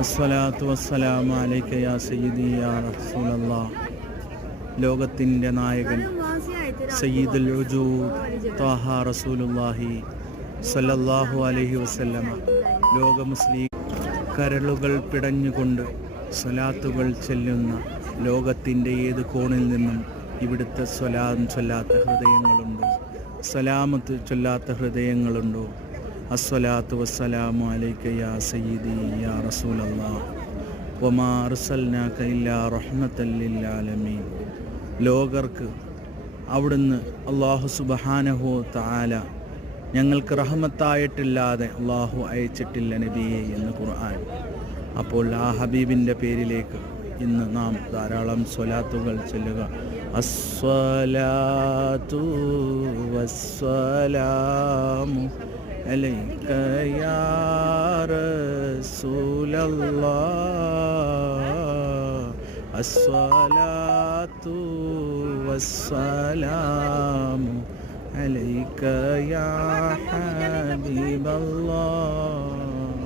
അസ്സലാത്തു വസ്സലാമു അലൈക യാ സയ്യിദി യാ റസൂലല്ലാഹ്. ലോകത്തിൻ്റെ നായകൻ സയ്യിദുൽ വജൂദ് ത്വാഹ റസൂലുള്ളാഹി സ്വല്ലല്ലാഹു അലൈഹി വസല്ലമ ലോക മുസ്ലിം കരളുകൾ പിടഞ്ഞുകൊണ്ട് സ്വലാത്തുകൾ ചെല്ലുന്ന ലോകത്തിൻ്റെ ഏത് കോണിൽ നിന്നും ഇവിടുത്തെ സ്വലാം ചൊല്ലാത്ത ഹൃദയങ്ങളുണ്ടോ? സലാമത്ത് ചൊല്ലാത്ത ഹൃദയങ്ങളുണ്ടോ? അസ്സലാത്തു വസ്സലാമു അലൈക യാ സയ്യിദി യാ റസൂലല്ലാഹ് വമാ അർസൽനാക ഇല്ലാ റഹ്മത്തൽ ലിൽ ആലമീൻ. ലോകർക്ക് അവിടുന്ന് അല്ലാഹു സുബ്ഹാനഹു തആല ഞങ്ങൾക്ക് റഹ്മത്തായിട്ടില്ലാതെ അല്ലാഹു അയച്ചിട്ടില്ല നബിയെ എന്ന് ഖുർആൻ. അപ്പോൾ ആ ഹബീബിൻ്റെ പേരിലേക്ക് ഇന്ന് നാം ധാരാളം സ്വലാത്തുകൾ ചൊല്ലുക. അസ്സലാത്തു വസ്സലാമു അലൈക യാ റസൂലല്ലാഹ്. അസ്സലാത്തു വസ്സലാമു അലൈക യാ ഹബീബല്ലാഹ്.